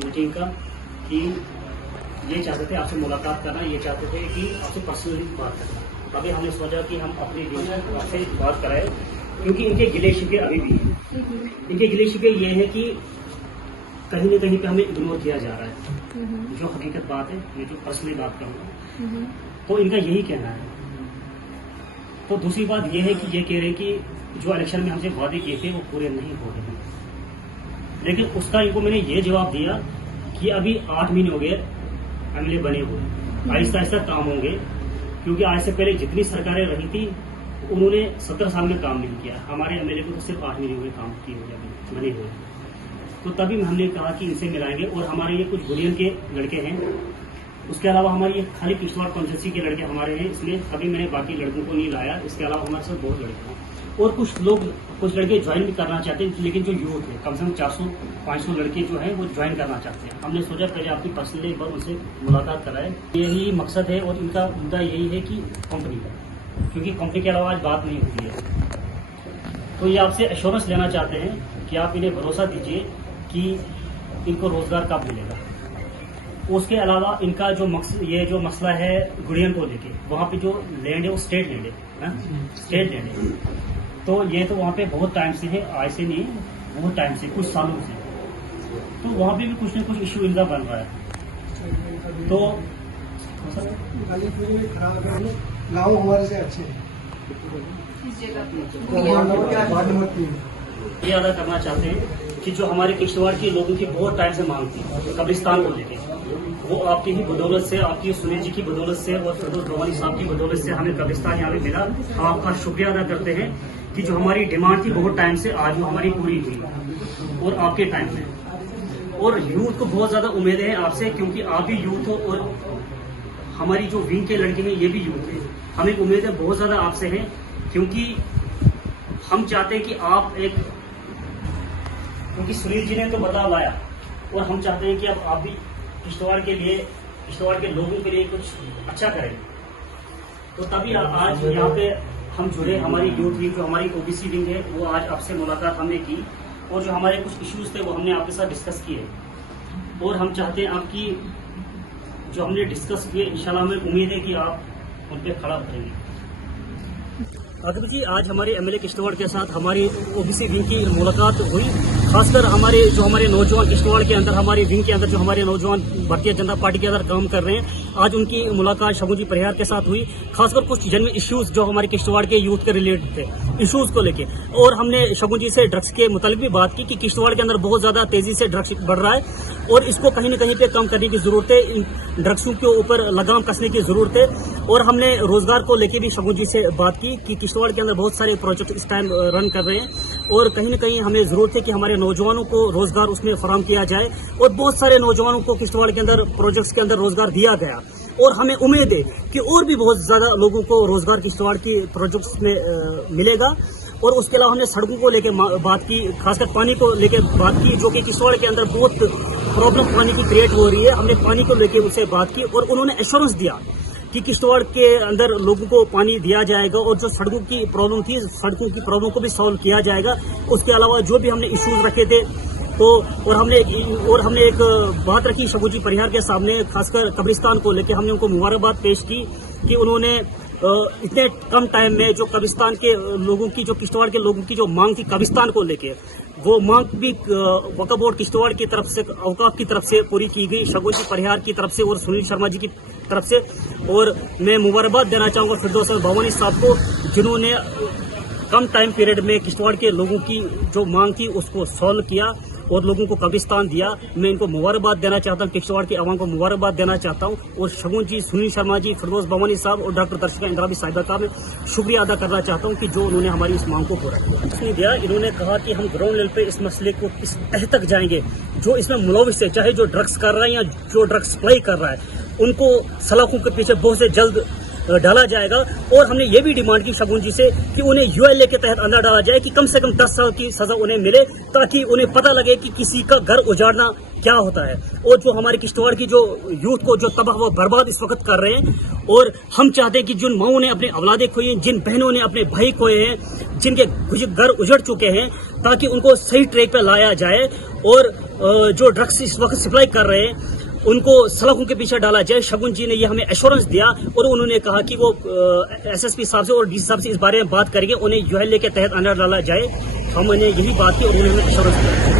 Meeting का कि ये चाहते थे आपसे मुलाकात करना, ये चाहते थे कि आपसे पर्सनली बात करना। तभी हमने सोचा कि हम अपने दिल आपसे बात कराए, क्योंकि इनके गिले शिकवे अभी भी हैं। इनके गिले शिकवे ये है कि कहीं न कहीं पे हमें इग्नोर किया जा रहा है। जो हकीकत बात है, ये जो पर्सनली बात करूँगा, तो इनका यही कहना है। तो दूसरी बात ये है कि ये कह रहे हैं कि जो इलेक्शन में हमसे वादे किए थे वो पूरे नहीं हो रहे हैं। लेकिन उसका इनको मैंने ये जवाब दिया कि अभी 8 महीने हो गए एमएलए बने हुए, आहिस्ता आहिस्ता काम होंगे, क्योंकि आज से पहले जितनी सरकारें रही थी उन्होंने 17 साल में काम नहीं किया। हमारे एमएलए को तो सिर्फ 8 महीने हुए काम किए हुए बने हुए। तो तभी हमने कहा कि इनसे मिलाएंगे। और हमारे ये कुछ गुड़ियन के लड़के हैं, उसके अलावा हमारी ये खाली किश्तवाड़ कॉन्स्टिट्यूंसी के लड़के हमारे हैं, इसलिए अभी मैंने बाकी लड़कों को नहीं लाया। इसके अलावा हमारे साथ बहुत लड़के हैं और कुछ लड़के ज्वाइन भी करना चाहते हैं, लेकिन जो यूथ है कम से कम 400-500 लड़के जो हैं वो ज्वाइन करना चाहते हैं। हमने सोचा पहले आपकी पर्सनली एक बार उनसे मुलाकात कराए, यही मकसद है। और इनका मुद्दा यही है कि कंपनी का, क्योंकि कंपनी के अलावा आज बात नहीं होती है। तो ये आपसे एश्योरेंस लेना चाहते हैं कि आप इन्हें भरोसा दीजिए कि इनको रोजगार कब मिलेगा। उसके अलावा इनका जो मसला है गुड़ियन को लेके, वहाँ पे जो लैंड है वो स्टेट लैंड है, स्टेट लैंड है। तो ये तो वहाँ पे बहुत टाइम से है, आज से नहीं, बहुत टाइम से, कुछ सालों से। तो वहाँ पे भी कुछ न कुछ इश्यू इनका बन रहा है। तो गाँव हमारे से अच्छे हैं। ये अदा करना चाहते हैं कि जो हमारे किश्तवाड़ के लोगों की बहुत टाइम से मांग थी कब्रिस्तान को लेके, वो आपकी ही बदौलत से, आपकी सुनील जी की बदौलत से और फिरोज भवानी साहब की बदौलत से हमें कब्रिस्तान यहाँ पे मिला। हम आपका शुक्रिया अदा करते हैं कि जो हमारी डिमांड थी बहुत टाइम से, आज वो हमारी पूरी हुई और आपके टाइम में। और यूथ को बहुत ज्यादा उम्मीदें हैं आपसे, क्योंकि आप भी यूथ हो और हमारी जो विंग के लड़के हैं ये भी यूथ है। हमें उम्मीदें बहुत ज्यादा आपसे हैं, क्योंकि हम चाहते हैं कि आप एक, क्योंकि सुनील जी ने तो बदलाव लाया और हम चाहते हैं कि अब आप भी किश्तवाड़ के लिए, किश्तवाड़ के लोगों के लिए कुछ अच्छा करें। तो तभी आज यहाँ पे हम जुड़े, हमारी यूथ विंग जो हमारी ओबीसी विंग है वो आज आपसे मुलाकात हमने की और जो हमारे कुछ इश्यूज थे वो हमने आपके साथ डिस्कस किए। और हम चाहते हैं आपकी जो हमने डिस्कस किए, इंशाल्लाह हमें उम्मीद है कि आप उन पर खड़ा उतरेंगे। आदित्य जी, आज हमारे एमएलए किश्तवाड़ के साथ हमारी ओबीसी विंग की मुलाकात हुई। खासकर हमारे नौजवान किश्तवाड़ के अंदर, हमारी विंग के अंदर जो हमारे नौजवान भारतीय जनता पार्टी के अंदर काम कर रहे हैं, आज उनकी मुलाकात शगुन जी परिहार के साथ हुई। खासकर कुछ जेन्युइन इश्यूज जो हमारे किश्तवाड़ के यूथ के रिलेटेड थे, इश्यूज को लेके। और हमने शगुन जी से ड्रग्स के मुतालिक भी बात की कि किश्तवाड़ के अंदर बहुत ज्यादा तेजी से ड्रग्स बढ़ रहा है और इसको कहीं न कहीं पे कम करने की जरूरत है, इन ड्रग्सों के ऊपर लगाम कसने की जरूरत है। और हमने रोजगार को लेके भी शगुन जी से बात की कि किश्तवाड़ के अंदर बहुत सारे प्रोजेक्ट इस टाइम रन कर रहे हैं और कहीं न कहीं हमें जरूरत है कि हमारे नौजवानों को रोजगार उसमें फराहम किया जाए। और बहुत सारे नौजवानों को किश्तवाड़ के अंदर प्रोजेक्ट्स के अंदर रोजगार दिया गया और हमें उम्मीद है कि और भी बहुत ज्यादा लोगों को रोजगार किश्तवाड़ की प्रोजेक्ट्स में मिलेगा। और उसके अलावा हमने सड़कों को लेकर बात की, खासकर पानी को लेकर बात की, जो कि किश्तवाड़ के अंदर बहुत प्रॉब्लम पानी की क्रिएट हो रही है। हमने पानी को लेकर उनसे बात की और उन्होंने एश्योरेंस दिया कि किश्तवाड़ के अंदर लोगों को पानी दिया जाएगा और जो सड़कों की प्रॉब्लम थी, सड़कों की प्रॉब्लम को भी सॉल्व किया जाएगा। उसके अलावा जो भी हमने इश्यूज रखे थे तो और हमने एक बात रखी शगुन जी परिहार के सामने, खासकर कब्रिस्तान को लेकर हमने उनको मुबारकबाद पेश की कि उन्होंने इतने कम टाइम में जो कब्रिस्तान के लोगों की, जो किश्तवाड़ के लोगों की जो मांग थी कब्रिस्तान को लेके, वो मांग भी वक्फ बोर्ड किश्तवाड़ की तरफ से, औकाफ की तरफ से पूरी की गई, शगुन जी परिहार की तरफ से और सुनील शर्मा जी की तरफ से। और मैं मुबारकबाद देना चाहूँगा फिरोज भवानी साहब को, जिन्होंने कम टाइम पीरियड में किश्तवाड़ के लोगों की जो मांग थी उसको सॉल्व किया और लोगों को कब्रिस्तान दिया। मैं इनको मुबारकबाद देना चाहता हूँ, किश्तवाड़ की आवाम को मुबारकबाद देना चाहता हूँ। और शगुन जी, सुनील शर्मा जी, फिरोज भवानी साहब और डॉक्टर दर्शिका इंद्राबी साहिबा का मैं शुक्रिया अदा करना चाहता हूँ कि जो उन्होंने हमारी इस मांग को पूरा किया। इन्होंने कहा कि हम ग्राउंड लेवल पे इस मसले को इस तह तक जाएंगे, जो इसमें मुलविस है, चाहे जो ड्रग्स कर रहा है या जो ड्रग्स सप्लाई कर रहा है, उनको सलाखों के पीछे बहुत से जल्द डाला जाएगा। और हमने ये भी डिमांड की शगुन जी से कि उन्हें यूएलए के तहत अंदर डाला जाए कि कम से कम 10 साल की सजा उन्हें मिले, ताकि उन्हें पता लगे कि किसी का घर उजाड़ना क्या होता है। और जो हमारे किश्तवाड़ की जो यूथ को जो तबाह व बर्बाद इस वक्त कर रहे हैं, और हम चाहते हैं कि जिन माओं ने अपने औलादे खोए हैं, जिन बहनों ने अपने भाई खोए हैं, जिनके घर उजड़ चुके हैं, ताकि उनको सही ट्रैक पर लाया जाए। और जो ड्रग्स इस वक्त सप्लाई कर रहे हैं उनको सलाखों के पीछे डाला जाए। शगुन जी ने ये हमें एश्योरेंस दिया और उन्होंने कहा कि वो एसएसपी साहब से और डीसी साहब से इस बारे में बात करेंगे, उन्हें यूएलए के तहत अंदर डाला जाए। हमने यही बात की और उन्होंने एश्योरेंस दिया।